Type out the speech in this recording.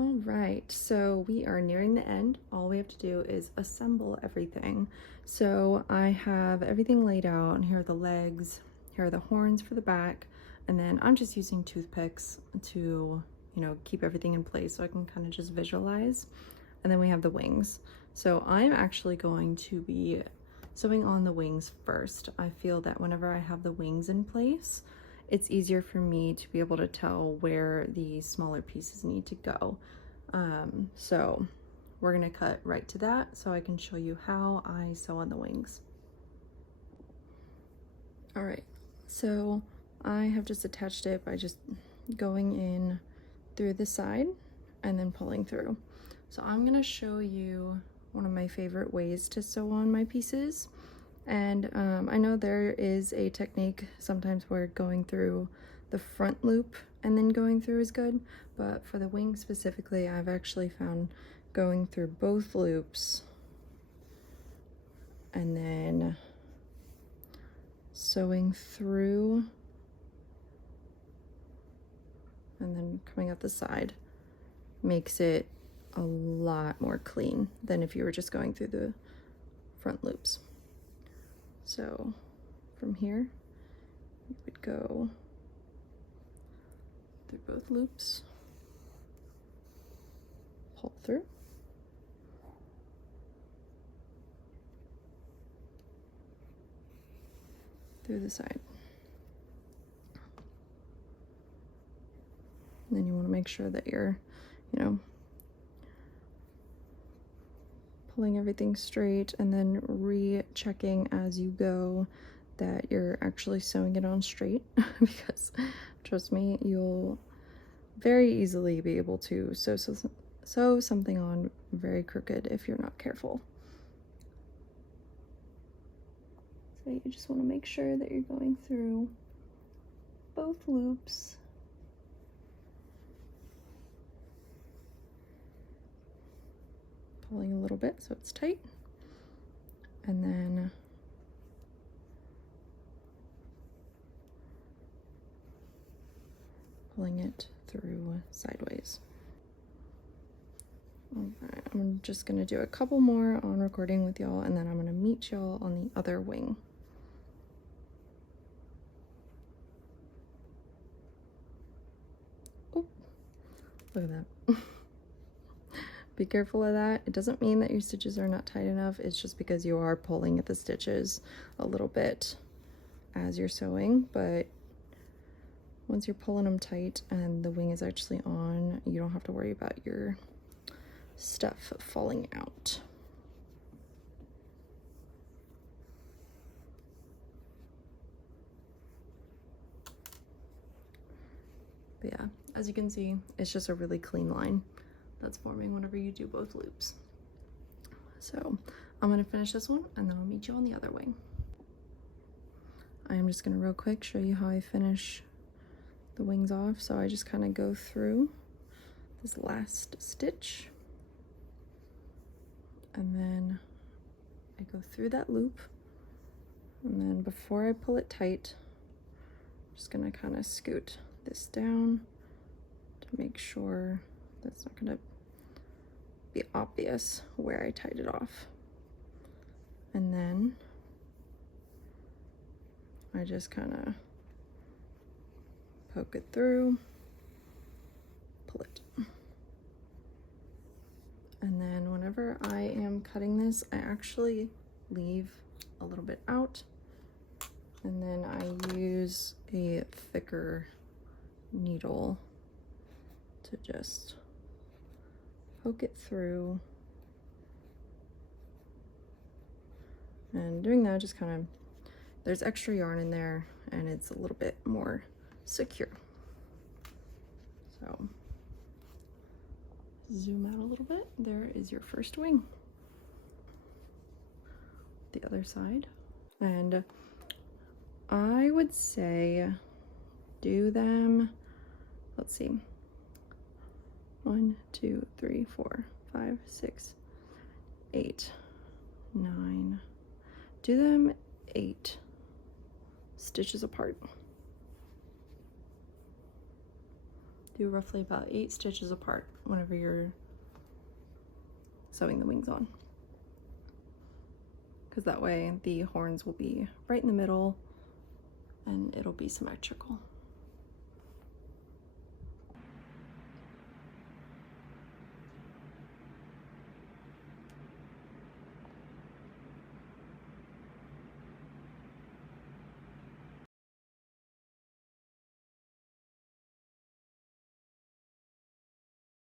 All right, so we are nearing the end. All we have to do is assemble everything. So I have everything laid out, and here are the legs, here are the horns for the back, and then I'm just using toothpicks to, keep everything in place so I can kind of just visualize. And then we have the wings. So I'm actually going to be sewing on the wings first. I feel that whenever I have the wings in place, it's easier for me to be able to tell where the smaller pieces need to go. So we're gonna cut right to that so I can show you how I sew on the wings. All right, so I have just attached it by just going in through the side and then pulling through. So I'm gonna show you one of my favorite ways to sew on my pieces. And I know there is a technique sometimes where going through the front loop and then going through is good, but for the wing specifically, I've actually found going through both loops and then sewing through and then coming up the side makes it a lot more clean than if you were just going through the front loops. So from here, you would go through both loops, pull through, through the side. And then you want to make sure that you're, pulling everything straight and then rechecking as you go that you're actually sewing it on straight because trust me, you'll very easily be able to sew something on very crooked if you're not careful. So you just want to make sure that you're going through both loops. Pulling a little bit so it's tight, and then pulling it through sideways. All right, I'm just gonna do a couple more on recording with y'all, and then I'm gonna meet y'all on the other wing. Oh, look at that. Be careful of that. It doesn't mean that your stitches are not tight enough. It's just because you are pulling at the stitches a little bit as you're sewing, but once you're pulling them tight and the wing is actually on, you don't have to worry about your stuff falling out. But yeah, as you can see, it's just a really clean line that's forming whenever you do both loops. So I'm gonna finish this one and then I'll meet you on the other wing. I am just gonna real quick show you how I finish the wings off. So I just kind of go through this last stitch and then I go through that loop, and then before I pull it tight, I'm just gonna kind of scoot this down to make sure that's not gonna be obvious where I tied it off. And then I just kind of poke it through, pull it. And then whenever I am cutting this, I actually leave a little bit out, and then I use a thicker needle to just poke it through. And doing that just kind of, there's extra yarn in there and it's a little bit more secure. So zoom out a little bit. There is your first wing. The other side. And I would say do them, let's see, 1, 2, 3, 4, 5, 6, 8, 9. Do them 8 stitches apart. do roughly about 8 stitches apart whenever you're sewing the wings on, because that way the horns will be right in the middle and it'll be symmetrical.